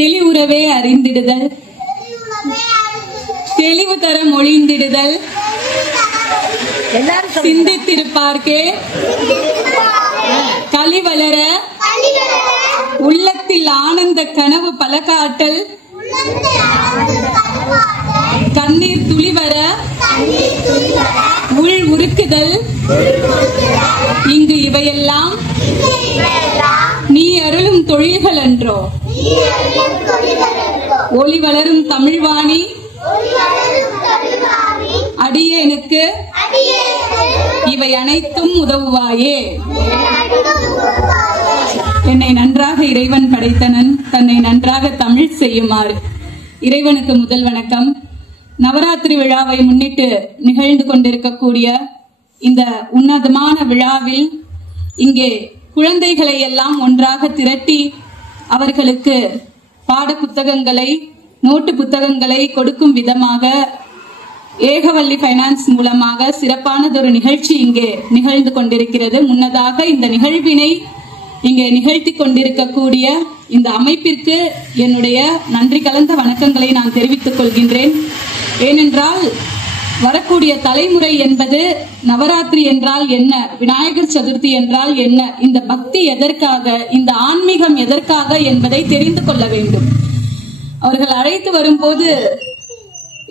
தெளிவுறவே அறிந்திடுதல், தெளிவு தர மொழிந்திடுதல், சிந்தித்திருப்பார்க்கே களி வளர உள்ளத்தில் ஆனந்த கனவு பல காட்டல், கண்ணீர் துளிவர உள் உருக்குதல், இங்கு இவையெல்லாம் நீ அருளும் தொழில்கள் என்றோ. ஒளி வளரும் தமிழ்வாணி அடியேனுக்கு இவை அனைத்தும் உதவுவாயே. என்னை நன்றாக இறைவன் படைத்தனன், தன்னை நன்றாக தமிழ் செய்யுமாறு. இறைவனுக்கு முதல் வணக்கம். நவராத்திரி விழாவை முன்னிட்டு நிகழ்ந்து கொண்டிருக்கக்கூடிய இந்த உன்னதமான விழாவில் இங்கே குழந்தைகளை எல்லாம் ஒன்றாக திரட்டி அவர்களுக்கு பாட புத்தகங்களை, நோட்டு புத்தகங்களை கொடுக்கும் விதமாக ஏகவல்லி பைனான்ஸ் மூலமாக சிறப்பானதொரு நிகழ்ச்சி இங்கே நிகழ்ந்து கொண்டிருக்கிறது. முன்னதாக இந்த நிகழ்வினை இங்கே நிகழ்த்தி கொண்டிருக்கக்கூடிய இந்த அமைப்பிற்கு என்னுடைய நன்றி கலந்த வணக்கங்களை நான் தெரிவித்துக் கொள்கின்றேன். ஏனென்றால் வரக்கூடிய தலைமுறை என்பது நவராத்திரி என்றால் என்ன, விநாயகர் சதுர்த்தி என்றால் என்ன, இந்த பக்தி எதற்காக, இந்த ஆன்மீகம் எதற்காக என்பதை தெரிந்து கொள்ள வேண்டும். அவர்கள் அழைத்து வரும்போது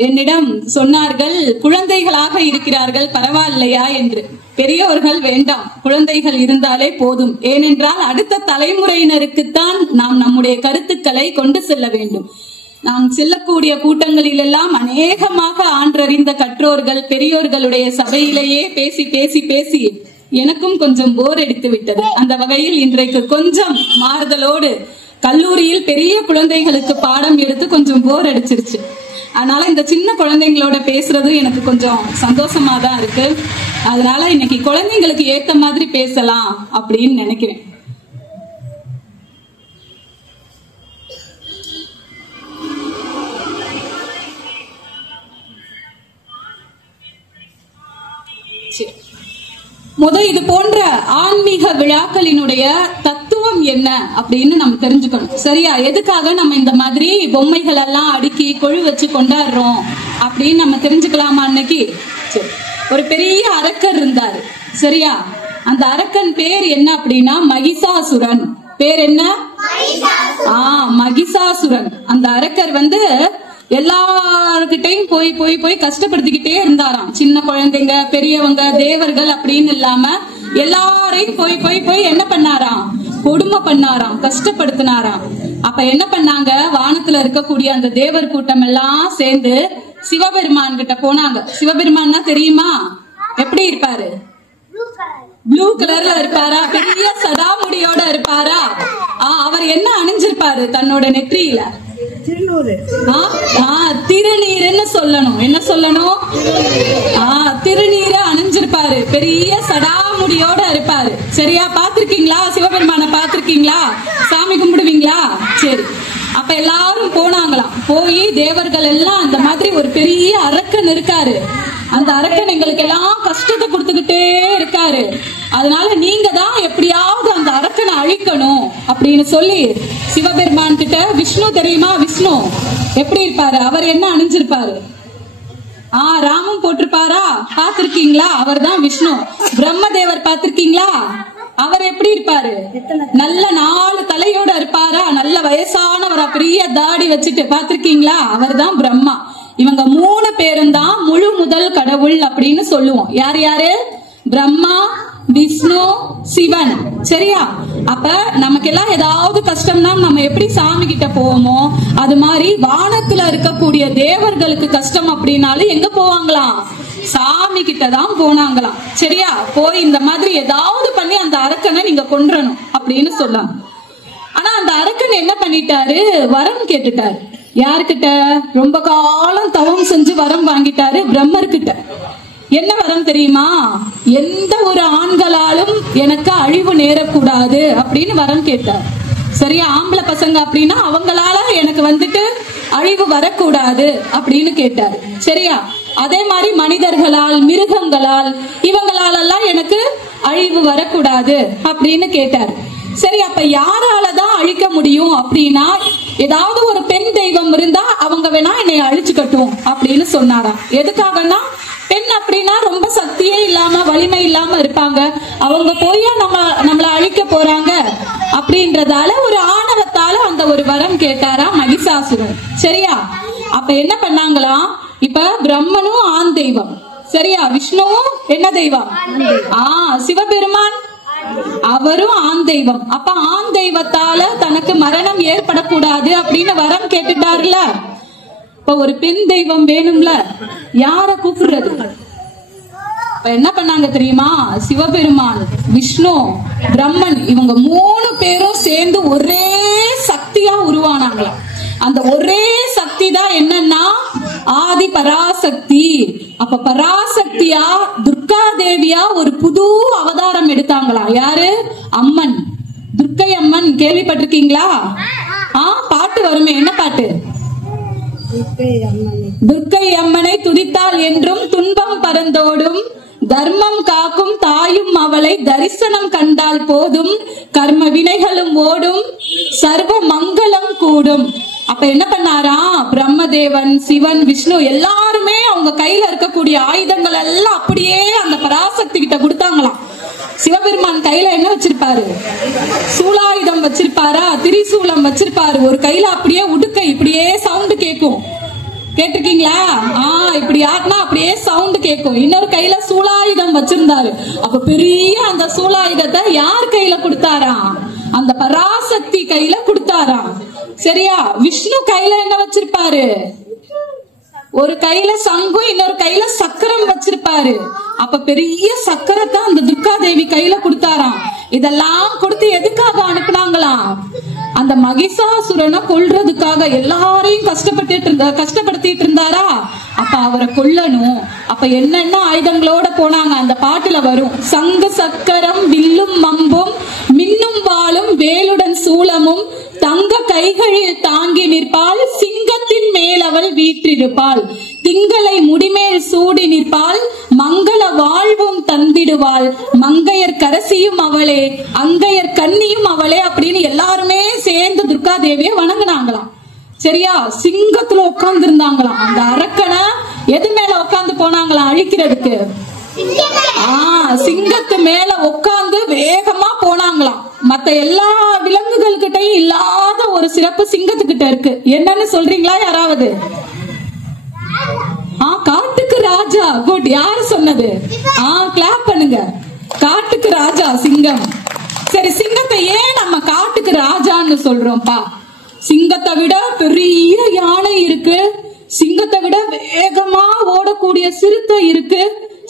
என்னிடம் சொன்னார்கள், குழந்தைகளாக இருக்கிறார்கள் பரவாயில்லையா என்று. பெரியவர்கள் வேண்டாம், குழந்தைகள் இருந்தாலே போதும். ஏனென்றால் அடுத்த தலைமுறையினருக்குத்தான் நாம் நம்முடைய கருத்துக்களை கொண்டு செல்ல வேண்டும். நாம் செல்லக்கூடிய கூட்டங்களில் எல்லாம் அநேகமாக ஆன்றறிந்த கற்றோர்கள் பெரியோர்களுடைய சபையிலேயே பேசி பேசி பேசி எனக்கும் கொஞ்சம் போர் அடித்து விட்டது. அந்த வகையில் இன்றைக்கு கொஞ்சம் மாறுதலோடு கல்லூரியில் பெரிய குழந்தைகளுக்கு பாடம் எடுத்து கொஞ்சம் போர் அடிச்சிருச்சு. அதனால இந்த சின்ன குழந்தைங்களோட பேசுறது எனக்கு கொஞ்சம் சந்தோஷமா தான் இருக்கு. அதனால இன்னைக்கு குழந்தைங்களுக்கு ஏத்த மாதிரி பேசலாம் அப்படின்னு நினைக்கிறேன். இது போன்ற ஆன்மீக விழாக்களினுடைய தத்துவம் என்ன அப்படின்னு நம்ம தெரிஞ்சுக்கணும். சரியா? எதுக்காக நம்ம இந்த மாதிரி பொம்மைகள் எல்லாம் அடுக்கி கொழு வச்சு கொண்டாடுறோம் அப்படின்னு நம்ம தெரிஞ்சுக்கலாமா? அன்னைக்கு ஒரு பெரிய அரக்கர் இருந்தாரு. சரியா? அந்த அரக்கன் பேர் என்ன அப்படின்னா மகிஷாசுரன். பேர் என்ன? மகிஷாசுரன். அந்த அரக்கர் எல்லார்கிட்டையும் போய் போய் போய் கஷ்டப்படுத்திக்கிட்டே இருந்தாராம். சின்ன குழந்தைங்க, பெரியவங்க, தேவர்கள் அப்படின்னு இல்லாம எல்லாரையும் போய் போய் போய் என்ன பண்ணாராம்? கொடுமை பண்ணாராம், கஷ்டப்படுத்தினாராம். அப்ப என்ன பண்ணாங்க? வானத்துல இருக்கக்கூடிய அந்த தேவர் கூட்டம் எல்லாம் சேர்ந்து சிவபெருமான் கிட்ட போனாங்க. சிவபெருமான்னா தெரியுமா? எப்படி இருப்பாரு? ப்ளூ கலர்ல இருப்பாரா? பெரிய சடாமுடியோட இருப்பாரா? அவர் என்ன அணிஞ்சிருப்பாரு தன்னோட நெற்றியில? திருநீர்னு சொல்லணும். என்ன சொல்லணும்? திருநீரை அணிஞ்சிருப்பாரு. பெரிய சடாமுடியோட இருப்பாரு. சரியா? பாத்திருக்கீங்களா? சிவபெருமான பாத்திருக்கீங்களா? சாமி கும்பிடுவீங்களா? சரி. அப்ப எல்லாரும் போனாங்களாம். போய் தேவர்கள் எல்லாம் அந்த மாதிரி ஒரு பெரிய அரக்கன் இருக்காரு, அந்த அரக்கன் எங்களுக்கு எல்லாம் கஷ்டத்தை கொடுத்துக்கிட்டே இருக்காரு, அதனால நீங்க தான் எப்படியாவது அந்த அரக்கனை அழிக்கணும் அப்படின்னு சொல்லி சிவபெருமான் கிட்ட, விஷ்ணு தெரியுமா? விஷ்ணு எப்படி இருப்பாரு? அவர் என்ன அணிஞ்சிருப்பாரு? ராமம் போட்டிருப்பாரா? பாத்திருக்கீங்களா? அவர் தான் விஷ்ணு. பிரம்மதேவர் பாத்திருக்கீங்களா? அவர் எப்படி இருப்பாரு? நல்ல 4 தலையோட இருப்பாரா? நல்ல வயசானவரா, பெரிய தாடி வச்சுட்டு பாத்திருக்கீங்களா? அவர் தான் பிரம்மா. இவங்க 3 பேரும் தான் முழு முதல் கடவுள் அப்படின்னு சொல்லுவோம். யார் யாரு? பிரம்மா, விஷ்ணு, சிவன். சரியா? அப்ப நமக்கெல்லாம் ஏதாவது கஷ்டம்னா நம்ம எப்படி சாமி கிட்ட போவோமோ, அது மாதிரி வானத்துல இருக்கக்கூடிய தேவர்களுக்கு கஷ்டம் அப்படின்னாலும் எங்க போவாங்களாம்? சாமி கிட்ட தான் போனாங்களாம். சரியா? போய் இந்த மாதிரி ஏதாவது பண்ணி அந்த அரக்கனை நீங்க கொன்றணும் அப்படின்னு சொன்னாங்க. ஆனா அந்த அரக்கன் என்ன பண்ணிட்டாரு? வரம் கேட்டுட்டாரு. யாருக்கிட்ட? ரொம்ப காலம் தவம் செஞ்சு வரம் வாங்கிட்டாரு பிரம்மர்கிட்ட. என்ன வரம் தெரியுமா? எந்த ஒரு ஆண்களாலும் எனக்கு அழிவு நேரக்கூடாது அப்படின்னு வரம் கேட்டார். சரியா? ஆம்பளை பசங்க அப்படின்னா அவங்களால எனக்கு அழிவு வரக்கூடாது அப்படின்னு கேட்டார். சரியா? அதே மாதிரி மனிதர்களால், மிருகங்களால், இவங்களாலெல்லாம் எனக்கு அழிவு வரக்கூடாது அப்படின்னு கேட்டார். சரி, அப்ப யாராலதான் அழிக்க முடியும் அப்படின்னா, ஏதாவது தெய்வம் இருந்தா அவங்க வேணா என்னை அழிச்சுக்கட்டும் அப்படின்னு சொன்னாராம். எதுக்காகனா பெண் அப்படின்னா ரொம்ப சக்தியே இல்லாம வலிமை இல்லாம இருப்பாங்க, அவங்க போய் நம்மள அழிக்க போறாங்க அப்படின்றதால ஒரு ஆணவத்தால அந்த ஒரு வரம் கேட்டாராம் மகிஷாசுரன். சரியா? அப்ப என்ன பண்ணாங்களாம், இப்ப பிரம்மனும் ஆண் தெய்வம், சரியா, விஷ்ணுவும் என்ன தெய்வம், சிவபெருமான் அவரும் ஆண் தெய்வம். அப்ப ஆண் தெய்வத்தால தனக்கு மரணம் ஏற்படக்கூடாது அப்படின்னு வரம் கேட்டுட்டாருல. இப்ப ஒரு பெண் தெய்வம் வேணும்ல, யார கூப்பிடுறது? இப்ப என்ன பண்ணாங்க தெரியுமா, சிவபெருமான், விஷ்ணு, பிரம்மன் இவங்க 3 பேரும் சேர்ந்து ஒரே சக்தியா உருவானாங்களாம். அந்த ஒரே சக்தி தான் என்னன்னா ஆதி பராசக்தி. அப்ப பராசக்தியா துர்கா தேவியா ஒரு புது அவதாரம் எடுத்தாங்களா. யாரு? அம்மன், துர்க்கை அம்மன். கேள்விப்பட்டிருக்கீங்களா? பாட்டு வருமே, என்ன பாட்டு? துர்க்கை அம்மனை துதித்தால் என்றும் துன்பம் பறந்தோடும், தர்மம் காக்கும் தாயும் அவளை தரிசனம் கண்டால் போதும், கர்ம வினைகளும் ஓடும், சர்வ மங்களம் கூடும். அப்ப என்ன பண்ணாரா, பிரம்மதேவன், சிவன், விஷ்ணு எல்லாருமே அவங்க கையில இருக்கக்கூடிய ஆயுதங்கள் எல்லாம் அப்படியே அந்த பராசக்தி கிட்ட கொடுத்தாங்களாம். சிவபெருமான் கையில என்ன வச்சிருப்பாரு? சூலாயுதம் வச்சிருப்பாரா, திரிசூலம் வச்சிருப்பாரு. ஒரு கையில அப்படியே உடுக்கை இப்படியே சவுண்ட் கேட்கும், கேட்டிருக்கீங்களா? இப்படி ஆட்டினா அப்படியே சவுண்ட் கேட்கும். இன்னொரு கையில சூலாயுதம் வச்சிருந்தாரு. அப்ப பெரிய அந்த சூலாயுதத்தை யார் கையில கொடுத்தாரா? அந்த பராசக்தி கையில கொடுத்தாரா. சரியா? விஷ்ணு கையில என்ன வச்சிருப்பாரு? ஒரு கையில சங்கு, இன்னொரு கையில சக்கரம் வச்சிருப்பாரு. அப்ப பெரிய சக்கரத்தை அந்த துர்கா தேவி கையில கொடுத்தாராம். இதெல்லாம் கொடுத்து எதுக்காக அனுப்புனாங்களாம்? அந்த மகிஷாசுரனை கொல்றதுக்காக. எல்லாரையும் கஷ்டப்படுத்திட்டு இருந்தாரா, அப்ப அவரை கொல்லணும். அப்ப என்னென்ன ஆயுதங்களோட போனாங்க, அந்த பாட்டுல வரும். சங்கு சக்கரம் வில்லும் மம்பும் மின்னும் வாளும் வேலுடன் சூலமும் தங்க கைகளில் தாங்கி நிற்பாள், சிங்கத்தின் மேல் அவள் வீற்றிருப்பாள், திங்களை முடிமேல் சூடி நிற்பாள், மங்கள வாழ்வும் தந்திடுவாள், மங்கையர் கரசியும் அவளே அங்கையர் கன்னியும் அவளே அப்படின்னு எல்லாருமே சேர்ந்து துர்கா தேவியை வணங்கினாங்களாம். சரியா? சிங்கத்துல உட்கார்ந்து இருந்தாங்களாம். அந்த அரக்கனை எது மேல உட்கார்ந்து போனாங்களாம் அழிக்கிறதுக்கு? சிங்கத்து மேல உட்கார்ந்து வேகமா போனாங்களாம். மத்த எல்லா விலங்குகள் கிட்டையும் இல்லாத ஒரு சிறப்பு சிங்கத்துக்கிட்ட இருக்கு. என்னன்னு சொல்றீங்களா யாராவது? காட்டுக்கு ராஜா. குட். யாரு சொன்னது? கிளாப் பண்ணுங்க. காட்டுக்கு ராஜா சிங்கம். சரி, சிங்கத்தை ஏன் நம்ம காட்டுக்கு ராஜான்னு சொல்றோம்ப்பா? சிங்கத்தை விட பெரிய யானை இருக்கு, சிங்கத்தை விட வேகமா ஓடக்கூடிய சிறுத்தை இருக்கு,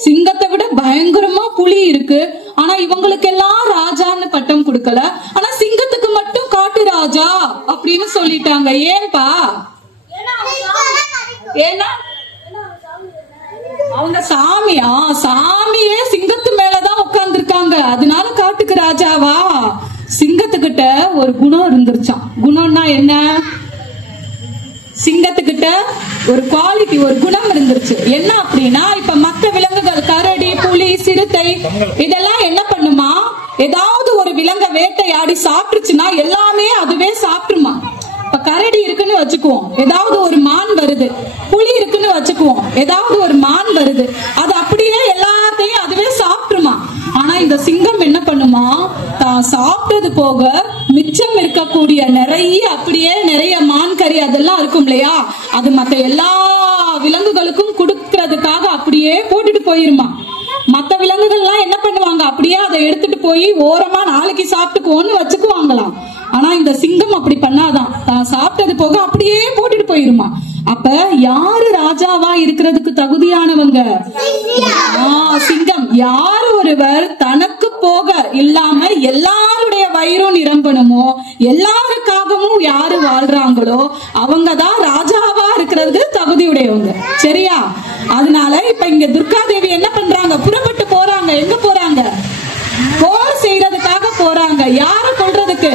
சிங்கத்தை விட பயங்கரமா புலி இருக்கு. ஆனா இவங்களுக்கு எல்லாம் ராஜான்னு பட்டம் கொடுக்கல. ஆனா சிங்கத்துக்கு மட்டும் காட்டு ராஜா அப்படின்னு சொல்லிட்டாங்க. ஏன்பா? ஏன்னா அவங்க சாமியா? சாமியே சிங்கத்து மேலதான் உட்கார்ந்து இருக்காங்க, அதனால காட்டுக்கு ராஜாவா? சிங்கத்துக்கிட்ட ஒரு குணம் இருந்துருச்சான். குணம்னா என்ன? சிங்கத்துக்கிட்ட ஒரு குவாலிட்டி, ஒரு குணம் இருந்துருச்சு. என்ன அப்படின்னா, இப்ப மற்ற விலங்குகள் கரடி, புலி, சிறுத்தை இதெல்லாம் என்ன பண்ணுமா, ஏதாவது ஒரு விலங்க வேட்டையாடி சாப்பிட்டுச்சுன்னா எல்லாமே அதுவே சாப்பிட்டுமா. இப்ப கரடி இருக்குன்னு வச்சுக்குவோம், ஏதாவது ஒரு மான் வருது. புலி இருக்குன்னு வச்சுக்குவோம், ஏதாவது ஒரு மான் வருது. அது அப்படியே எல்லாத்தையும் அதுவே சாப்பிட்டுமா. ஆனா இந்த சிங்கம் என்ன பண்ணுமா, தான் சாப்பிட்டது போக மிச்சம் இருக்கக்கூடிய நிறைய மான் கறி அதெல்லாம் இருக்கும் இல்லையா, அது மத்த எல்லா விலங்குகளுக்கும் கொடுக்கறதுக்காக அப்படியே போட்டுட்டு போயிருமா. மத்த விலங்குகள்லாம் என்ன பண்ணுவாங்க, அப்படியே அதை எடுத்துட்டு போய் ஓரமா நாளைக்கு சாப்பிட்டுக்குவோன்னு வச்சுக்குவாங்களாம். ஆனா இந்த சிங்கம் அப்படி பண்ணாதான், தான் சாப்பிட்டது போக அப்படியே போட்டுட்டு போயிருமா. அப்ப யாரு ராஜாவா இருக்கிறதுக்கு தகுதியானவங்க? சிங்கம். யாரு ஒருவர் தனக்கு போக இல்லாம எல்லாருடைய வயிறும் நிரம்பணுமோ, எல்லாருக்காகவும் யாரு வாழ்றாங்களோ அவங்கதான் ராஜாவா இருக்கிறதுக்கு தகுதியுடையவங்க. சரியா? அதனால இப்ப இங்க துர்கா தேவி என்ன பண்றாங்க, புறப்பட்டு போறாங்க. எங்க போறாங்க? போர் செய்யறதுக்காக போறாங்க. யார கொல்றதுக்கு?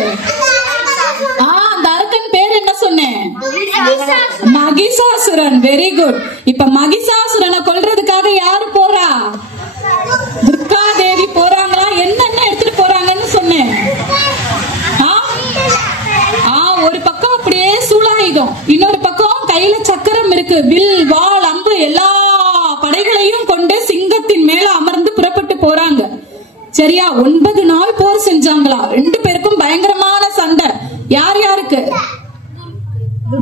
அந்த அரக்கன் பேர் என்ன சொன்னேன்? மகிஷாசுரன். Very good. இப்ப மகிஷாசுரனை கொல்றதுக்காக யாரு போறா? துர்கா தேவி போறாங்களா? என்னென்ன எடுத்துட்டு போறாங்கன்னு சொன்னேன். ஒரு பக்கம் அப்படியே சூலாயுதம், இன்னொரு பக்கம் இருக்கு. வில், வாள், அம்பு எல்லா படைகளையும் கொண்டு சிங்கத்தின் மேல அமர்ந்து புறப்பட்டு போறாங்க. சரியா? 9 நாள் போர் செஞ்சாங்களா. 2 பேருக்கும் பயங்கரமான சண்டை. யார் யாருக்கு?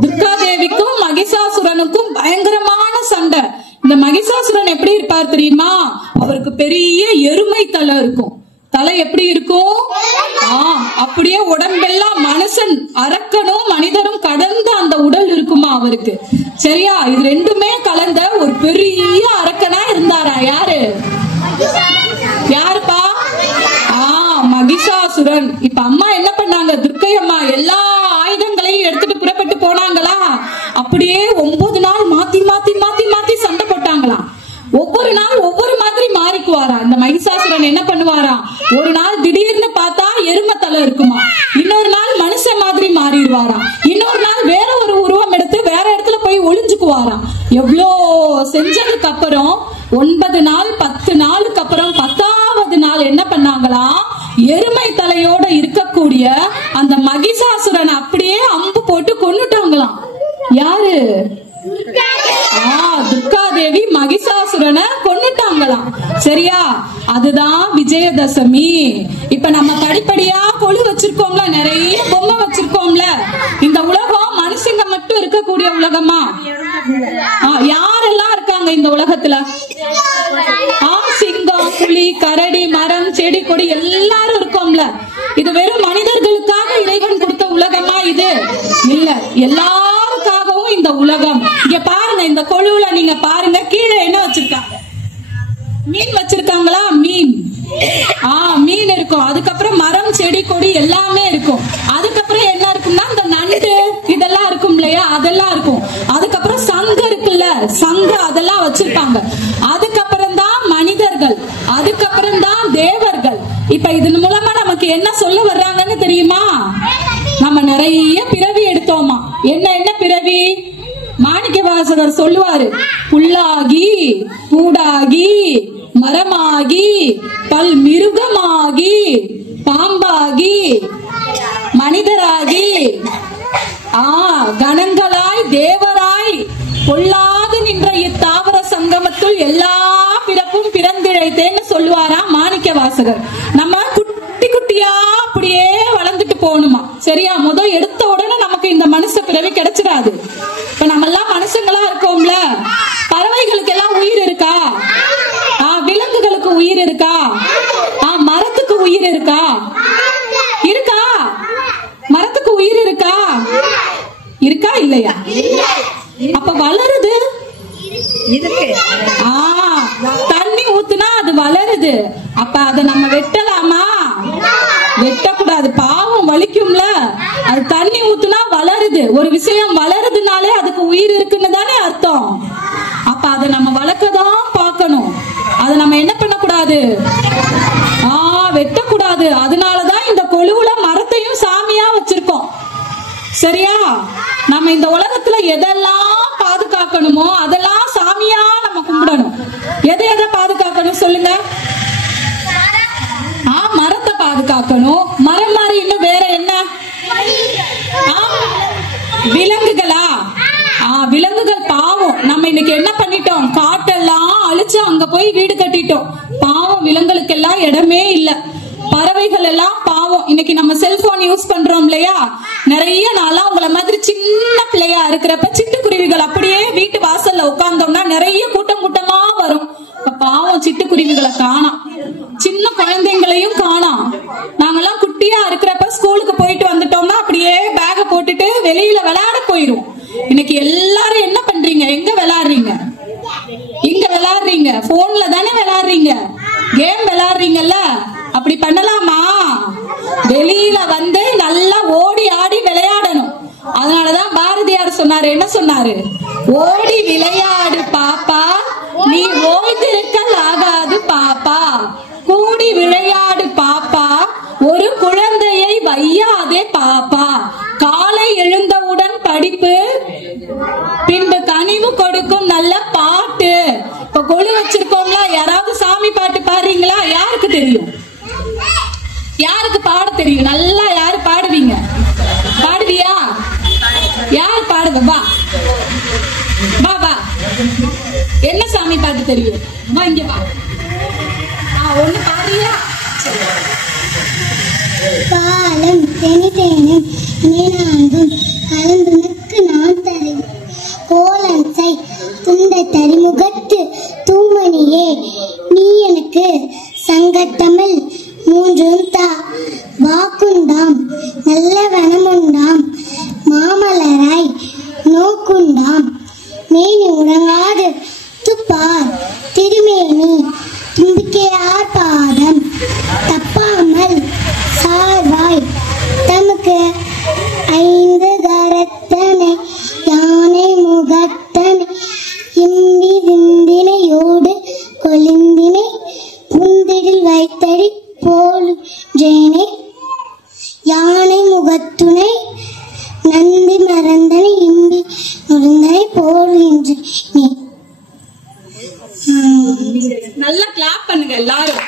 துர்காதேவிக்கும் மகிஷாசுரனுக்கும் பயங்கரமான சண்டை. இந்த மகிஷாசுரன் எப்படி இருப்பார் தெரியுமா? அவருக்கு பெரிய எருமை தலை இருக்கும். தலை எப்படி இருக்கும்? அப்படியே உடம்பெல்லாம் மனுஷன், அரக்கனும் மனிதரும் கடந்த அந்த உடல் இருக்குமா அவருக்கு. சரியா? இது ரெண்டுமே கலந்த ஒரு பெரிய அரக்கனா இருந்தாரா. யாரு? யாருப்பா? மகிஷாசுரன். இப்ப அம்மா என்ன பண்ணாங்க? துர்க்கை அம்மா எல்லா ஆயுதங்களையும் எடுத்துட்டு புறப்பட்டு போனாங்களா. அப்படியே 9 நாள் மாத்தி மாத்தி மாத்தி மாத்தி சண்டை போட்டாங்களாம். ஒவ்வொரு நாள் ஒவ்வொரு மாதிரி மாறிக்குவாரா இந்த மகிஷாசுரன். என்ன பண்ணுவாரா? ஒரு நாள் திடீர்னு பார்த்தா எருமை தலை இருக்குமா, இன்னொரு நாள் மனுஷன் மாதிரி மாறிடுவாராம், இன்னொரு நாள் வேற ஒரு உருவம் எடுத்து வேற இடத்துல போய் ஒளிஞ்சுக்குவாராம். எவ்வளோ செஞ்சதுக்கு அப்புறம் 9 நாள் 10 நாளுக்கு அப்புறம் 10வது நாள் என்ன பண்ணாங்களா, எருமை தலையோட இருக்கக்கூடிய அந்த மகிஷாசுரன் அப்படியே அம்பு போட்டு கொன்னுட்டாங்களாம். யாரு? துர்காதேவி மகிஷாசுரனை கொன்னுட்டாங்களாம். சரியா? அதுதான் விஜயதசமி. இப்ப நம்ம படிப்படியா கொலு வச்சிருக்கோம்ல, நிறைய பொம்மை வச்சிருக்கோம்ல. இந்த உலகம் மனுஷங்க மட்டும் இருக்கக்கூடிய உலகமா? யாரெல்லாம் இருக்காங்க இந்த உலகத்துல? சிங்கம், புலி, கரடி, மரம், செடி, கொடி எல்லாரும் இருக்கோம்ல. இது வெறும் மனிதர்களுக்காக இறைவன் கொடுத்த உலகமா இது? இல்ல, எல்லாருக்காகவும் இந்த உலகம். இங்க பாருங்க, இந்த கொழுவுல நீங்க பாருங்க, கீழே என்ன வச்சிருக்காங்க? மீன் வச்சிருக்காங்களா? மீன். மீன் இருக்கும். அதுக்கப்புறம் மரம், செடி, கொடி எல்லாமே இருக்கும். அதுக்கப்புறம் என்ன இருக்கும்னா இந்த நண்டு இதெல்லாம் இருக்கும் இல்லையா, அதெல்லாம் இருக்கும். அதுக்கப்புறம் சங்கு இருக்குல்ல, சங்கு அதெல்லாம் வச்சிருப்பாங்க. அதுக்கப்புறம் தான் மனிதர்கள், அதுக்கப்புறம் தான் தேவர்கள். இப்ப இதன் மூலமா நமக்கு என்ன சொல்ல வர்றாங்கன்னு தெரியுமா? நம்ம நிறைய பிறவி எடுத்தோமா. என்ன என்ன பிறவி? மாணிக்கவாசகர் சொல்லுவாரு, புல்லாகி, பூடாகி, மரமாகி, பல் மிருகமாகி, பாம்பாகி, மனிதராகி, கணங்களாய், தேவராய், பொல்லாது நின்ற இத்தாவர சங்கமத்துள் எல்லா பிறப்பும் பிறந்திழைத்தேன்னு சொல்லுவாரா மாணிக்கவாசகர். நம்ம குட்டி குட்டியா அப்படியே வளர்ந்துட்டு போகணுமா. சரியா? முதல் எடுத்த உடனே நமக்கு இந்த மனுஷ பிறவி கிடைச்சிடாது. இப்ப நம்ம எல்லாம் மனுஷங்களா இருக்கோம்ல. பறவைகளுக்கு எல்லாம் உயிர் இருக்கா? விலங்குகளுக்கு உயிர் இருக்கா? மரத்துக்கு உயிர் இருக்கா? இருக்கா? மரத்துக்கு உயிர் இருக்கா? இருக்கா இல்லையா? அப்ப வளருது. தண்ணி ஊத்துனா அது வளருது. அப்ப அதை நம்ம வெட்டலாமா? வெட்டக்கூடாது. பாவம், வலிக்கும்ல. அது தண்ணி ஊத்துனா வளருது. ஒரு விஷயம் வளருதுனாலே அதுக்கு உயிர் இருக்குன்னு தானே அர்த்தம். அப்ப அதை நம்ம வளர்க்கதான் பார்க்கணும். அதை நம்ம என்ன பண்ணக்கூடாது? வெட்டக்கூடாது. அதனாலதான் இந்த கொழுவுல மரத்தையும் சாமியா வச்சிருக்கோம். சரியா? நம்ம இந்த உலகத்துல எதெல்லாம் பாதுகாக்கணுமோ அதெல்லாம் சாமியா நம்ம கும்பிடணும். எதை எதை பாதுகாக்கணும் சொல்லுங்க? மரத்தை பாதுகாக்கணும். மரம் மாதிரி இன்னும் வேற என்ன? விலங்குகளா? விலங்குகள் பாவம். நம்ம இன்னைக்கு என்ன பண்ணிட்டோம்? காட்டெல்லாம் அழிச்சு அங்க போய் வீடு கட்டிட்டோம். பாவம், விலங்குகளுக்கு எல்லாம் இடமே இல்ல. பறவைகள் எல்லாம் பாவம். இன்னைக்கு நம்ம செல்போன் யூஸ் பண்றோம் இல்லையா? நிறைய நாளா உங்களை மாதிரி சின்ன பிள்ளையா இருக்கிறப்ப சிட்டுக்குருவிகள் அப்படியே வீட்டு வாசல்ல உட்கார்ந்தோம்னா நிறைய கூட்டம் கூட்டமா வரும். பாவம், சிட்டுக்குருவிகளை காணோம். சின்ன குழந்தைங்களையும் காணோம். நாங்கெல்லாம் குட்டியா இருக்கிறப்ப ஸ்கூலுக்கு போயிட்டு வந்துட்டோம்னா அப்படியே பேக போட்டுட்டு வெளியில விளையாட போயிரும். இன்னைக்கு எல்லாரும் என்ன பண்றீங்க? எங்க விளையாடுறீங்க? இங்க விளையாடுறீங்க. போன்ல தானே விளையாடுறீங்க. கேம் விளையாடுறீங்கல்ல. அப்படி பண்ணலாமா? வெளியில வந்து நல்லா ஓடி ஆடி விளையாடணும். அதனாலதான் பாரதியார் சொன்னாரு. என்ன சொன்னாரு? ஓடி விளையாடு பாப்பா, நீ ஓய்ந்திருக்கல் ஆகாது பாப்பா, கூடி விளையாடு பாப்பா, ஒரு குழந்தையை வையாதே பாப்பா, காலை எழுந்தவுடன் படிப்பு, பின்பு கனிவு கொடுக்கும் நல்ல பாட்டு. இப்ப கொழு வச்சிருக்கோம்ல, யாராவது சாமி பாட்டு பாடுறீங்களா? யாருக்கு தெரியும்? யாருக்கு பாட தெரியும்? நல்லா யாரு பாடுவீங்க? பாடுவியா? யாரு பாடுங்க? வா வா வா. என்ன சாமி பாட்டு தெரியும்? வா இங்க வா. ஒண்ணு பாடுறியா? பாலம் தெனிதேனும் இணைநான்கும் கலந்துனக்கு நான் தருவேன் கோலன்சை துண்ட தரிமுகத்து தூமணியே நீ எனக்கு சங்கத்தமிழ் மூன்றும் தா வாக்குண்டாம் நல்ல வனமுண்டாம் மாமலராய் நோக்குண்டாம் மேனி உறங்காது துப்பார் திருமேனி தும்பிக்கையார் பாதம் தப்பாமல் சார்வாய் தமக்கு ஐந்து கரத்தனை யானை முகத்தனை இம்பி விந்தினையோடு கொலிந்தினை புந்திடில் வைத்தடி போலுஜேனை யானை முகத்துணை நந்தி மறந்தனை இம்பி முருந்தனை போலுகின்றே. நல்லா கிளாப் பண்ணுங்க எல்லாரும்.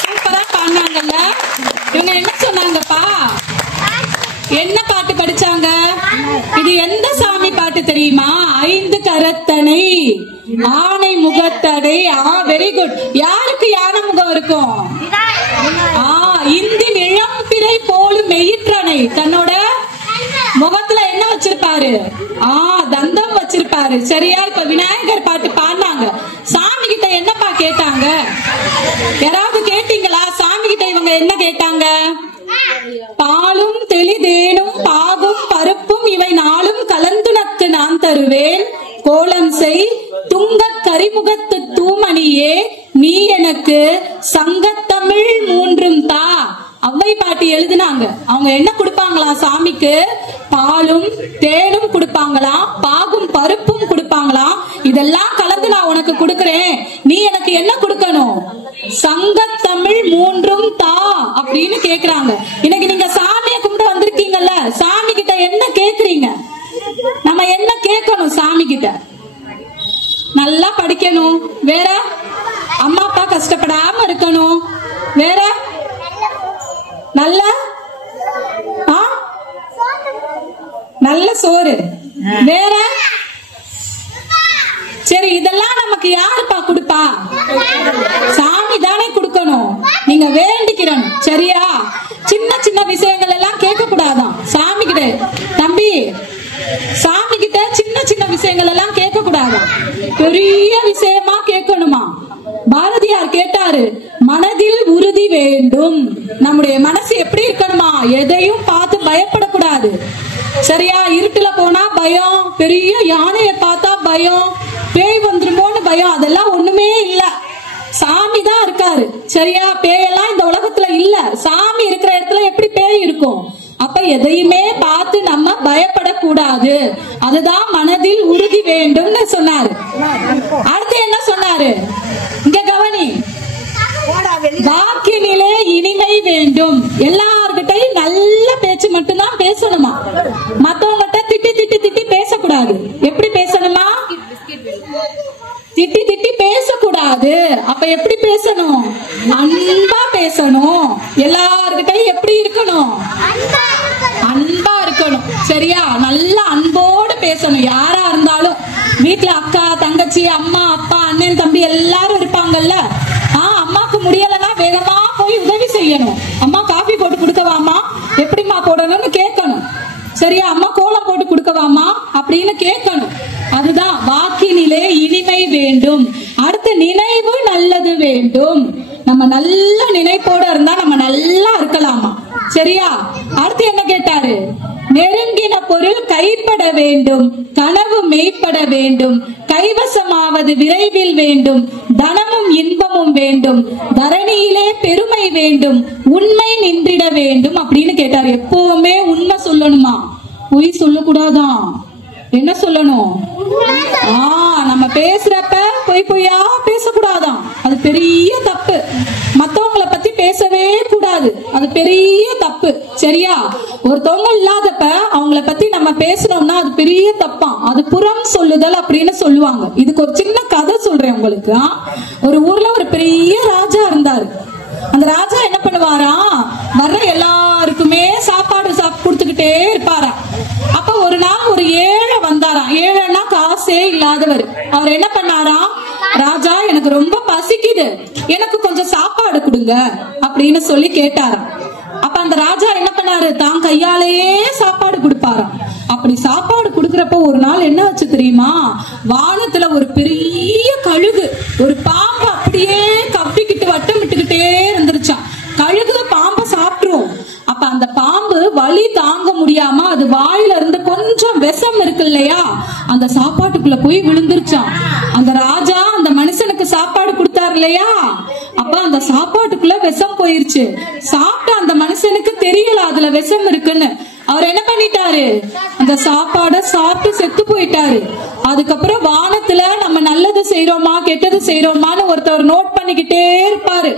சூப்பரா பாடினாங்கல்ல. இவங்க என்ன சொன்னாங்கப்பா? என்ன பாட்டு படிச்சாங்க? இது எந்த சாமி பாட்டு தெரியுமா? ஐந்து கரத்தனை ஆனை முகத்தடை. Very good. யாருக்கு யானை முகம் இருக்கும்? இந்தி இளம்பிறை போலும் மெயிற்றனை தன்னோட முகத்துல என்ன வச்சிருப்பாரு? தந்தம் வச்சிருப்பாரு. சரியா? இப்ப விநாயகர் பாட்டு பாடினாங்க. சாமி கிட்ட என்னப்பா கேட்டாங்க? யாராவது கேட்டீங்களா? சாமி கிட்ட இவங்க என்ன கேட்டாங்க? பாலும் தெளிதேனும் பாகும் பருப்பும் இவை நாளும் கலந்துனக்கு நான் தருவேன் கோலம் செய் துங்க கரிமுகத்து தூமணியே நீ எனக்கு சங்கத்தமிழ் மூன்றும் தா. அவ்வை பாட்டி எழுதினாங்க. அவங்க என்ன கொடுப்பாங்களா சாமிக்கு? பாலும் தேனும் கொடுப்பாங்களாம், பாகும் பருப்பும் கொடுப்பாங்களாம். இதெல்லாம் கலந்து நான் உனக்கு கொடுக்கறேன், நீ எனக்கு என்ன கொடுக்கணும்? சங்கத்தமிழ் மூன்றும் தா அப்படின்னு கேக்குறாங்க. இன்னைக்கு நீங்க சாமியை கும்பிட்டு வந்திருக்கீங்கல்ல, சாமி கிட்ட என்ன கேக்குறீங்க? நம்ம என்ன கேட்கணும் சாமி கிட்ட? நல்லா படிக்கணும். வேற அம்மா அப்பா கஷ்டப்படாம இருக்கணும். வேற நல்ல நல்ல சோறு. வேற சரி, இதெல்லாம் நமக்கு யாருப்பா கொடுப்பா? சாமி தானே கொடுக்கணும். நீங்க வேண்டிக்கிறோம். சரியா? சின்ன சின்ன விஷயங்கள் எல்லாம் கேட்க கூடாதான் சாமி கிட்ட. தம்பி, சாமி கிட்ட சின்ன சின்ன விஷயங்கள் எல்லாம் கேட்க கூடாதான், பெரிய விஷயமா கேட்கணுமா? பாரதியார் கேட்டாரு, மனதில் உறுதி வேண்டும். நம்முடைய மனசு எப்படி இருக்கணுமா? எதையும் பார்த்து பயப்படக்கூடாது. சரியா? இருட்டுல போனா பயம், பெரிய யானையை பார்த்தா பயம், பேய் வந்துருமோன்னு பயம். அதெல்லாம் ஒண்ணுமே இல்ல. சாமி தான் இருக்காரு. சரியா? பேயெல்லாம் இந்த உலகத்துல இல்ல. சாமி இருக்கிற இடத்துல எப்படி பேய் இருக்கும்? அப்ப எதையுமே பார்த்து நம்ம பயப்படக்கூடாது. அதுதான் மனதில் உறுதி வேண்டும்னு சொன்னாரு. அடுத்து என்ன சொன்னாரு? இங்க கவனி. வாக்கினிலே இனிமை வேண்டும். எல்லார்கிட்டையும் நல்ல பேச்சு மட்டும்தான் பேசணுமா. மத்தவங்கிட்ட திட்டி திட்டி திட்டி பேசக்கூடாது. எப்படி பேசணுமா? திட்டி திட்டி பேசக்கூடாது. அப்ப எப்படி பேசணும்? அன்பா பேசணும். எல்லார்கிட்டையும் எப்படி இருக்கணும்? அன்பா இருக்கணும். சரியா? நல்ல அன்போடு பேசணும். யாரா இருந்தாலும் வீட்டுல அக்கா தங்கச்சி அம்மா அப்பா அண்ணன் தம்பி எல்லாரும் இருப்பாங்கல்ல. அம்மாக்கு முடியலன்னா வேகமா போய் உதவி செய்யணும். அம்மா காபி போட்டு கொடுக்கவாமா? எப்படிமா போடணும்னு கேட்கணும். சரியா? அம்மா கோலம் போட்டு கொடுக்கவாமா அப்படின்னு கேட்கணும். அதுதான் வாக்கினிலே இனிமை வேண்டும். அடுத்து நினைவு நல்லது வேண்டும். நம்ம நல்ல நினைப்போட இருந்தா நம்ம நல்லா இருக்கலாமா. சரியா? அடுத்து என்ன கேட்டாரு? நெருங்கின பொருள் கைப்பட வேண்டும், கனவு மெய்ப்பட வேண்டும், கைவசமாவது விரைவில் வேண்டும், தனமும் இன்பமும் வேண்டும், தரணியிலே பெருமை வேண்டும், உண்மை நின்றிட வேண்டும் அப்படின்னு கேட்டாரு. எப்பவுமே உண்மை சொல்லணுமா, பொய் சொல்லக்கூடாதான். என்ன சொல்லணும்? நம்ம பேசுறப்ப பொய் பொய்யா பேசக்கூடாதான். அது பெரிய தப்பு. மத்தவங்களை பத்தி பேசவே கூடாது. அது பெரிய தப்பு. சரியா? ஒருத்தவங்க இல்லாதப்ப அவங்கள பத்தி நம்ம பேசணும்னா அது பெரிய தப்பா. அது புறம் சொல்லுதல் அப்படின்னு சொல்லுவாங்க. இதுக்கு ஒரு சின்ன கதை சொல்றேன் உங்களுக்கு. ஒரு ஊர்ல ஒரு பெரிய ராஜா இருந்தாரு. அந்த ராஜா என்ன பண்ணுவாரா, வர்ற எல்லாருக்குமே சாப்பாடு கொடுத்துக்கிட்டே இருப்பாரா. அப்ப ஒரு நாள் ஒரு ஏழை வந்தாராம். ஏழைன்னா காசு காசே இல்லாதவர். அவர் என்ன பண்ணாரா, ராஜா எனக்கு ரொம்ப பசிக்குது, எனக்கு கொஞ்சம் சாப்பாடு கொடுங்க அப்படின்னு சொல்லி கேட்டாராம். அப்ப அந்த ராஜா என்ன பண்ணாரு, தான் கையாலேயே சாப்பாடு கொடுப்பாராம். அப்படி சாப்பாடு கொடுக்கறப்ப ஒரு நாள் என்ன ஆச்சு தெரியுமா, வானத்துல ஒரு பெரிய கழுகு ஒரு பாம்பு அப்படியே கப்பிக்கிட்டு வட்டம் விட்டுக்கிட்டே இருந்துருச்சான். கழுகு பாம்பை சாப்பிட்டுரும். அப்ப அந்த பாம்பு வலி தாங்க முடியாம அது வாயில இருந்து கொஞ்சம் விஷம் இருக்கு இல்லையா, அந்த சாப்பாட்டுக்குள்ள போய் விழுந்துருச்சான். அந்த ராஜா அந்த மனுஷனுக்கு சாப்பாடு கொடுத்தாரு இல்லையா, அப்ப அந்த சாப்பாட்டுக்குள்ள விஷம் போயிருச்சு. சாப்பிட்ட அந்த மனுஷனுக்கு தெரியல அதுல விஷம் இருக்குன்னு. அவர் என்ன பண்ணிட்டாரு, அந்த சாப்பாட சாப்பிட்டு செத்து போயிட்டாரு. அதுக்கப்புறம் வானத்துல நம்ம நல்லது செய்யறோமா கெட்டது செய்யறோமான்னு ஒருத்தர் நோட் பண்ணிக்கிட்டே இருப்பாரு.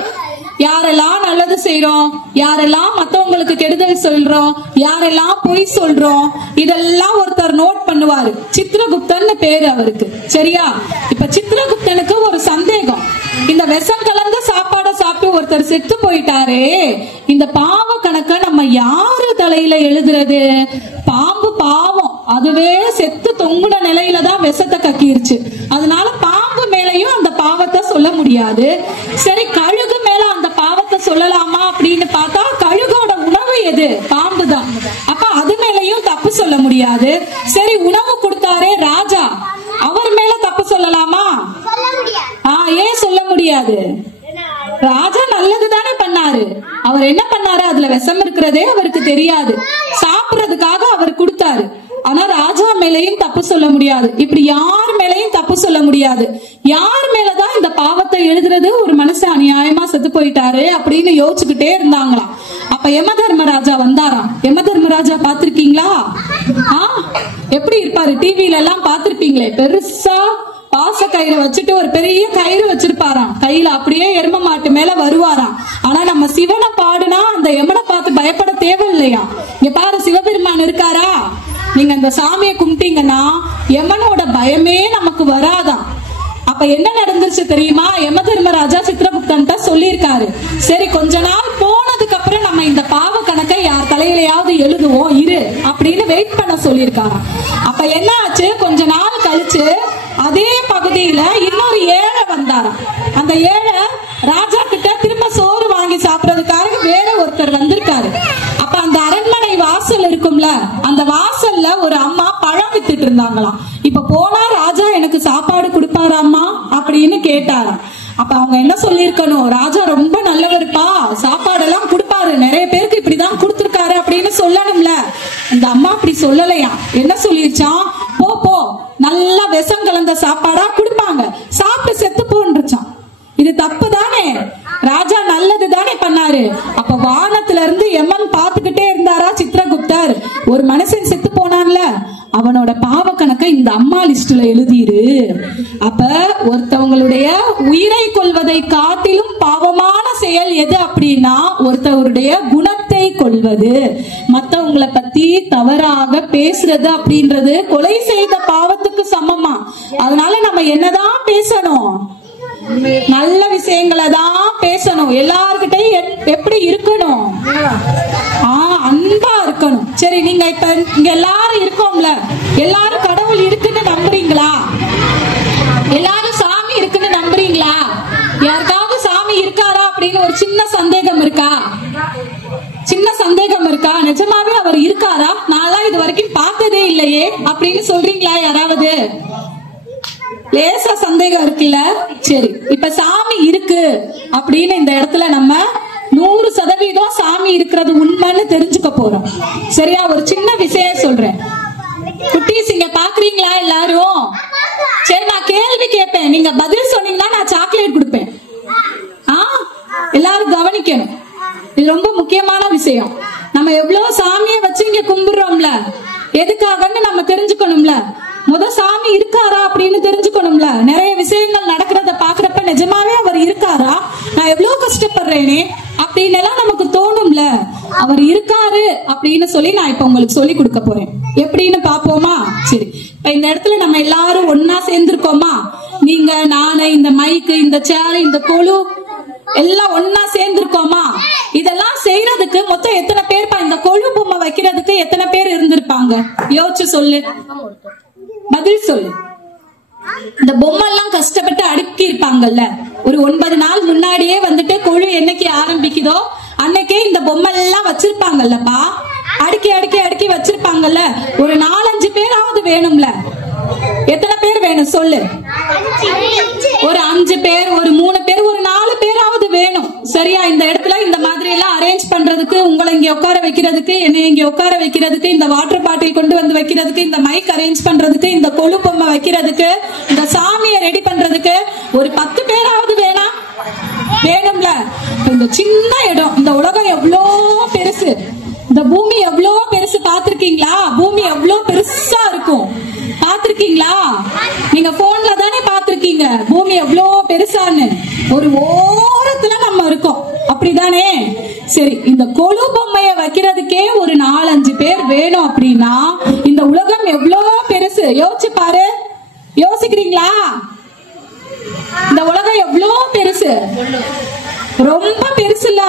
யாரெல்லாம் நல்லது செய்யறோம், யாரெல்லாம் மத்தவங்களுக்கு கெடுதல் சொல்றோம், யாரெல்லாம் பொய் சொல்றோம், இதெல்லாம் ஒருத்தர் நோட் பண்ணுவாரு. சித்திரகுப்தன் பேரு அவருக்கு. சரியா? இப்ப சித்திரகுப்தனுக்கு ஒரு சந்தேகம், இந்த விஷம் கலந்த சாப்பாட சாப்பிட்டு ஒருத்தர் செத்து போயிட்டாரே, இந்த பாவ கணக்க நம்ம யாரு தலையில எழுதுறது? பாம்பு பாவம், அதுவே செத்து தொங்குன நிலையில தான் விஷத்தை கக்கிருச்சு. அதனால பாம்பு மேலையும் அந்த பாவத்தை சொல்ல முடியாது. சரி, கழுகு மேல அந்த பாவத்தை சொல்லலாமா அப்படின்னு பார்த்தா கழுகோட உணவு எது? பாம்பு தான். அப்ப அது மேலையும் தப்பு சொல்ல முடியாது. சரி, உணவு கொடுத்தாரே ராஜா, அவர் மேல தப்பு சொல்லலாமா? ஏன் சொல்ல முடியாது? ராஜா நல்லது தானே பண்ணாரு. அவர் என்ன பண்ணாரு, அதுல விஷம் இருக்கிறதே அவருக்கு தெரியாது, சாப்பிடுறதுக்காக அவர் கொடுத்தாரு. ஆனா ராஜா மேலையும் தப்பு சொல்ல முடியாது. இப்படி யார் மேலையும் தப்பு சொல்ல முடியாது. யார் மேலதான் இந்த பாவத்தை எழுதுறது? ஒரு மனுஷன் அநியாயமா செத்து போயிட்டாரு அப்படின்னு யோசிச்சுக்கிட்டே இருந்தாங்களாம். அப்ப யம தர்மராஜா வந்தாராம். யம தர்மராஜா பாத்திருக்கீங்களா? எப்படி இருப்பாரு? டிவில எல்லாம் பாத்திருப்பீங்களே, பெருசா பாச கயிறு வச்சுட்டு ஒரு பெரிய கயிறு வச்சிருப்பாராம் கையில, அப்படியே எரும மாட்டு மேல வருவாராம். ஆனா நம்ம சிவனை பாடுனா அந்த யமனை பார்த்து பயப்பட தேவையில்லையா. இங்க பாரு, சிவபெருமான் இருக்காரா, நீங்க அந்த சாமியை கும்பிட்டீங்கன்னா யமனோட பயமே நமக்கு வராதான். அப்ப என்ன நடந்துருச்சு தெரியுமா, யம தர்மராஜா சித்திரகுப்தன்ட்ட சொல்லியிருக்காரு, சரி கொஞ்ச நாள் போனதுக்கு அப்புறம் நம்ம இந்த பாவ கணக்கை யார் தலையிலையாவது எழுதுவோம் இரு அப்படின்னு வெயிட் பண்ண சொல்லியிருக்காராம். அப்ப என்ன ஆச்சு, கொஞ்ச நாள் கழிச்சு அதே பகுதியில இன்னொரு ஏழை வந்தாராம். அந்த ஏழை ராஜா கிட்ட திரும்ப சோறு வாங்கி சாப்பிடறதுக்காக வேற ஒருத்தர் வந்திருக்காரு. அப்ப அந்த அரண்மனை வாசல் இருக்கும்ல, அந்த வாசல்ல ஒரு அம்மா பழம் வித்துட்டு இருந்தாங்களாம். இப்ப போனா ராஜா எனக்கு சாப்பாடு கொடுப்பாராம்மா அப்படின்னு கேட்டாராம். அப்ப அவங்க என்ன சொல்லிருக்கணும், ராஜா ரொம்ப நல்லவருப்பா, சாப்பாடெல்லாம் கொடுப்பாரு, நிறைய பேருக்கு இப்படிதான் கொடுத்திருக்காரு அப்படின்னு சொல்லணும்ல. இந்த அம்மா அப்படி சொல்லலையா. என்ன சொல்லிருச்சான், போ போ, நல்லா விஷம் கலந்த சாப்பாடா கொடுப்பாங்க, சாப்பிட்டு செத்து போன்றுச்சான். இது தப்பு தானே, ராஜா நல்லது தானே பண்ணாரு. அப்ப வானத்துல இருந்து யமன் பாத்துக்கிட்டே இருந்தாரா சித்திரகுப்தர், ஒரு மனுஷன் செத்து போனான்ல, அவனோட பாவ கணக்க இந்த அம்மா லிஸ்ட்ல எழுதிரு. அப்ப ஒருத்தவங்களுடைய உயிரை கொள்வதை காட்டிலும் பாவமான செயல் எது அப்படின்னா ஒருத்தவருடைய குணத்தை கொள்வது, மத்தவங்களை பத்தி தவறாக பேசுறது அப்படின்றது கொலை செய்த பாவத்துக்கு சமமா. அதனால நம்ம என்னதான் பேசணும், நல்ல விஷயங்களை தான் பேசணும். எல்லார்கிட்டையும் எப்படி இருக்கணும், அன்பா இருக்கணும். சரி, நீங்க இப்ப இங்க எல்லாரும் இருக்கோம்ல, எல்லாரும் கடவுள் இருக்குன்னு நம்புறீங்களா? எல்லாரும் சாமி இருக்குன்னு நம்புறீங்களா? யாருக்காவது சாமி இருக்காரா அப்படின்னு ஒரு சின்ன சந்தேகம் இருக்கா? சின்ன சந்தேகம் இருக்கா? நிஜமாவே அவர் இருக்காரா, நான் இது வரைக்கும் பார்த்ததே இல்லையே அப்படின்னு சொல்றீங்களா யாராவது? லேசா சந்தேகம் இருக்குல்ல. சரி, இப்ப சாமி இருக்கு அப்படின்னு இந்த இடத்துல நம்ம 100% சாமி இருக்கிறது உண்மைன்னு தெரிஞ்சுக்க போறோம். சரியா? ஒரு சின்ன விஷயம் சொல்றேன். குட்டீஸ் இங்க பாக்குறீங்களா எல்லாரும்? சரி, நான் கேள்வி கேட்பேன், நீங்க பதில் சொன்னீங்கன்னா நான் சாக்லேட் கொடுப்பேன். எல்லாரும் கவனிக்கணும், இது ரொம்ப முக்கியமான விஷயம். நம்ம எவ்வளவு சாமியை வச்சு இங்க கும்பிடுறோம்ல, எதுக்காகன்னு நம்ம தெரிஞ்சுக்கணும்ல. சாமி இருக்காரா அப்படின்னு தெரிஞ்சுக்கணும்ல. நிறைய விஷயங்கள் நடக்கிறத பாக்குறப்ப நிஜமாவே அவர் இருக்காரா, நான் எவ்வளவு கஷ்டப்படுறேனே அப்படின்னு எல்லாம் நமக்கு தோணும்ல. அவர் இருக்காரு அப்படின்னு சொல்லி நான் இப்ப உங்களுக்கு சொல்லி கொடுக்க போறேன். எப்படின்னு பாப்போமா? சரி, இப்ப இந்த இடத்துல நம்ம எல்லாரும் ஒன்னா சேர்ந்திருக்கோமா? நீங்க, நானு, இந்த மைக்கு, இந்த சேர், இந்த கொலு எல்லாம் ஒன்னா சேர்ந்திருக்கோமா? இதெல்லாம் செய்யறதுக்கு மொத்தம் எத்தனை பேர், இந்த கொலு பொம்மை வைக்கிறதுக்கு எத்தனை பேர் இருந்திருப்பாங்க? யோசிச்சு சொல்லு, பதில் சொல்லு. இந்த பொம்மை எல்லாம் கஷ்டப்பட்டு அடுக்கி இருப்பாங்கல்ல, ஒரு 9 நாள் முன்னாடியே வந்துட்டு கொழு என்னைக்கு ஆரம்பிக்குதோ அன்னைக்கே இந்த பொம்மை எல்லாம் வச்சிருப்பாங்கல்லப்பா, அடுக்கி அடுக்கி அடுக்கி வச்சிருப்பாங்கல்ல. ஒரு 4-5 பேராவது வேணும்ல. எத்தனை பேர் வேணும் சொல்லு? ஒரு 5 பேர், ஒரு 3 பேர், ஒரு 4 பேராவது வேணும். சரியா? இந்த இடத்துல இந்த மாதிரி எல்லாம் அரேஞ்ச் பண்றதுக்கு, உங்களை இங்க உட்கார வைக்கிறதுக்கு, என்னை இங்க உட்கார வைக்கிறதுக்கு, இந்த வாட்டர் பாட்டில் கொண்டு வந்து வைக்கிறதுக்கு, இந்த மைக் அரேஞ்ச் பண்றதுக்கு, இந்த கொழு பொம்மை வைக்கிறதுக்கு, இந்த சாமியை ரெடி பண்றதுக்கு ஒரு 10 பேராவது வேணும்ல. இந்த சின்ன இடம், இந்த உலகம் எவ்வளோ பெருசு, இந்த பூமி எவ்வளோ பெருசு பாத்திருக்கீங்களா? பூமி எவ்வளோ பெருசா இருக்கும் பாத்திருக்கீங்களா? நீங்க போன்ல தானே பாத்திருக்கீங்க பூமி எவ்வளோ பெருசான்னு. ஒரு ஓரத்துல நம்ம இருக்கோம், அப்படிதானே? சரி, இந்த கொழு பொம்மைய வைக்கிறதுக்கே ஒரு 4-5 பேர் வேணும் அப்படின்னா இந்த உலகம் எவ்வளோ பெருசு யோசிச்சு பாரு. யோசிக்கிறீங்களா? இந்த உலகம் எவ்வளோ பெருசு, ரொம்ப பெருசுல.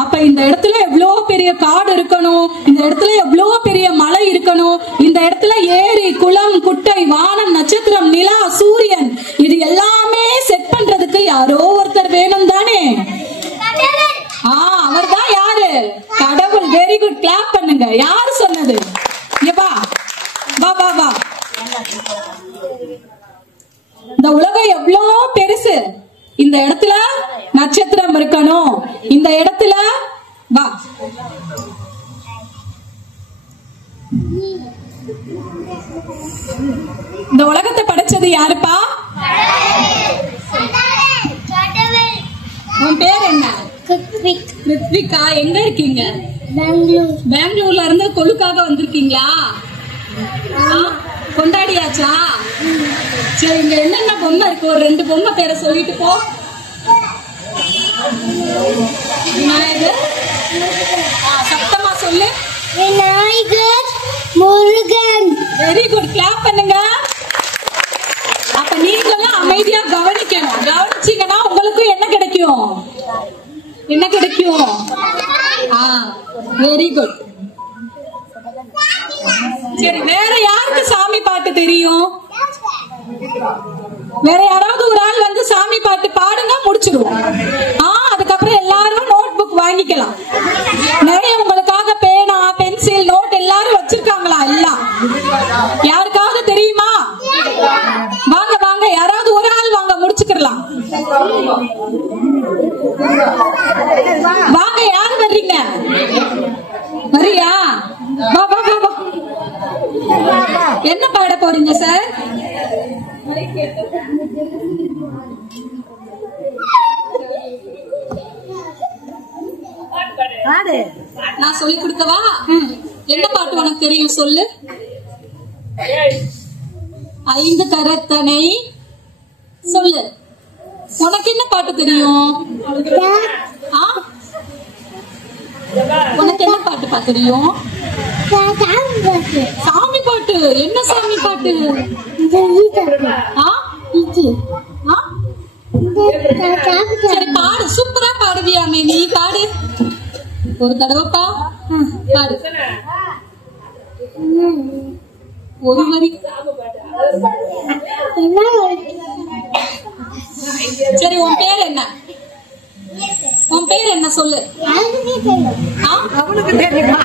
அப்ப இந்த இடத்துல எவ்வளவு பெரிய காடு இருக்கணும், இந்த இடத்துல எவ்வளவு பெரிய மலை இருக்கணும், இந்த இடத்துல ஏரி, குளம், குட்டை, வானம், நட்சத்திரம், நிலா, சூரியன், இது எல்லாமே செட் பண்றதுக்கு யாரோ ஒருத்தர் வேணும் தானே? அவர் தான் யாரு? கடவுள். வெரி குட், கிளாப் பண்ணுங்க. யாரு சொன்னது? வா வா வா வா. இந்த உலகம் எவ்வளோ பெருசு, இந்த இடத்துல நட்சத்திரம் இருக்கணும், இந்த இடத்துல வா. இந்த உலகத்தை படைச்சது யாருப்பா? உன் பேர் என்ன? ரித்விகா. எங்க இருக்கீங்க? பெங்களூர்ல இருந்து கொழுக்காக வந்திருக்கீங்களா? கொண்டாடியாச்சா? சரி, இங்க என்னென்ன பொம்மை இருக்கு? ஒரு 2 பொம்மை பேரை சொல்லிட்டு போ. விநாயகர். சத்தமா சொல்லு. Vinayagar, Murugan. Very good, clap பண்ணுங்க. அப்ப நீங்களும் அமைதியா கவனிக்கணும். கவனிச்சீங்கன்னா உங்களுக்கு என்ன கிடைக்கும்? என்ன கிடைக்கும்? Very good. சரி, வேற யாருக்கு சாமி பாட்டு தெரியும்? வேற யாராவது ஒரு ஆள் வந்து சாமி பாட்டு பாடுங்க, முடிச்சிருவோம். அதுக்கப்புறம் எல்லாரும் நோட் புக் வாங்கிக்கலாம். நிறைய உங்களுக்காக பேனா, பென்சில், நோட் எல்லாரும் வச்சிருக்காங்களா? எல்லாம் யாருக்காவது தெரியுமா? வாங்க வாங்க, யாராவது ஒரு ஆள் வாங்க, முடிச்சுக்கலாம். வாங்க, யாரு வர்றீங்க? வரியா? வா வா வா வா. என்ன பாட போறீங்க சார்? நான் சொல்லி கொடுக்கவா? என்ன பாட்டு உனக்கு தெரியும் சொல்லு. 5 கரத்தனை சொல்லு. உனக்கு என்ன பாட்டு தெரியும்? உனக்கு என்ன பாட்டு தெரியும்? சாமி பாட்டு. என்ன சாமி பாட்டு? சரி, பாடு. சூப்பரா பாடுவியாமே நீ. பாடு ஒரு தடவைப்பா. பாடு ஒரு வரி. சரி, உன் பேர் என்ன? உன் பேர் என்ன சொல்லு. அவனுக்கு தெரியுமா?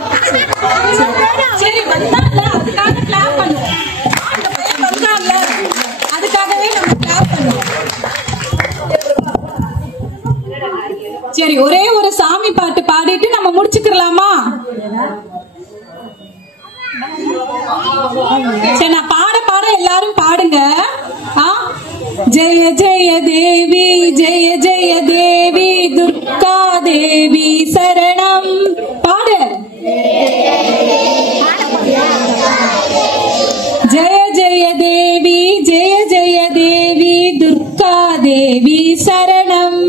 சரி, வந்தால அதுக்காக கிளாப் பண்ணுவோம். அந்த பையன் வந்தால அதுக்காகவே நம்ம கிளாப் பண்ணுவோம். சரி, ஒரே ஒரு சாமி பாட்டு பாடிட்டு நம்ம முடிச்சுக்கலாமா? சரி, நான் பாட பாட எல்லாரும் பாடுங்க. ஜெய ஜெய தேவி, ஜெய ஜெய தேவி, துர்கா தேவி சரணம். பாடு. ஜெய ஜெய தேவி, ஜெய ஜெய தேவி, துர்கா தேவி சரணம்.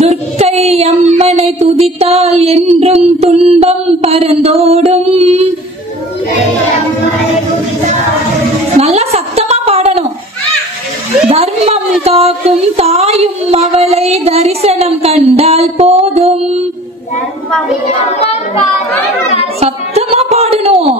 துர்க்கை அம்மனை துதித்தால் என்றும் துன்பம் பறந்தோடும். நல்லா சத்தமா பாடணும். தர்மம் காக்கும் தாயும் அவளை தரிசனம் கண்டால் போதும். சத்தமா பாடணும்.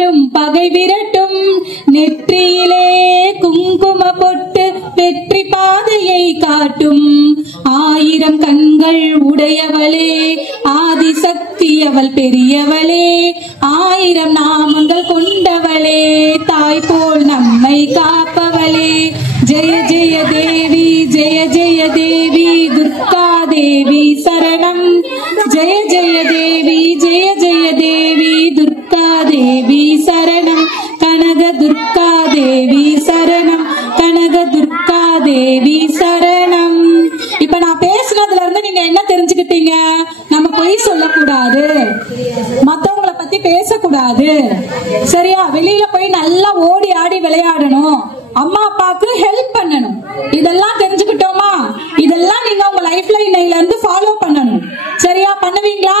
வரும் பகை விரட்டும், நெற்றியிலே குங்கும பொட்டு வெற்றி பாதையை காட்டும். 1000 கண்கள் உடையவளே, ஆதிசக்தி அவள் பெரியவளே, 1000 நாமங்கள் கொண்டவளே, தாய் போல் நம்மை காப்பவளே. ஜெய ஜெய தேவி, ஜெய ஜெய தேவி, துர்கா தேவி சரணம். ஜெய ஜெய தேவி, ஜெய ஜெய தேவி, துர்கா தேவி சரணம். கனக துர்கா தேவி சரணம், கனக துர்கா தேவி சரணம். இப்ப நான் பேசுனதுல இருந்து நீங்க என்ன தெரிஞ்சுக்கிட்டீங்க? நம்ம பொய் சொல்லக்கூடாது, மத்தவங்களை பத்தி பேசக்கூடாது, சரியா? வெளியில போய் நல்லா ஓடி ஆடி விளையாடணும், அம்மா அப்பாவுக்கு ஹெல்ப் பண்ணணும். இதெல்லாம் தெரிஞ்சுக்கிட்டோமா? இதெல்லாம் நீங்க உங்க லைஃப்ல இன்னையில இருந்து ஃபாலோ பண்ணணும். சரியா? பண்ணுவீங்களா?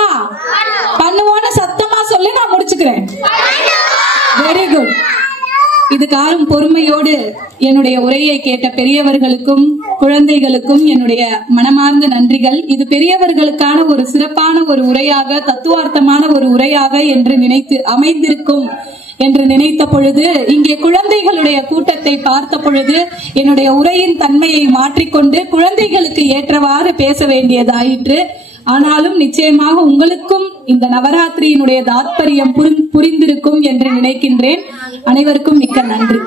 பண்ணுவோன்னு சத்தமா சொல்லி நான் முடிச்சுக்கிறேன். Very good. இதுக்காரும் பொறுமையோடு என்னுடைய உரையை கேட்ட பெரியவர்களுக்கும் குழந்தைகளுக்கும் என்னுடைய மனமார்ந்த நன்றிகள். இது பெரியவர்களுக்கான ஒரு சிறப்பான ஒரு உரையாக, தத்துவார்த்தமான ஒரு உரையாக என்று நினைத்து அமைந்திருக்கும் என்று நினைத்த பொழுது, இங்கே குழந்தைகளுடைய கூட்டத்தை பார்த்த பொழுது என்னுடைய உரையின் தன்மையை மாற்றிக்கொண்டு குழந்தைகளுக்கு ஏற்றவாறு பேச வேண்டியதாயிற்று. ஆனாலும் நிச்சயமாக உங்களுக்கும் இந்த நவராத்திரியினுடைய தாத்பரியம் புரிந்திருக்கும் என்று நினைக்கின்றேன். அனைவருக்கும் மிக்க நன்றி.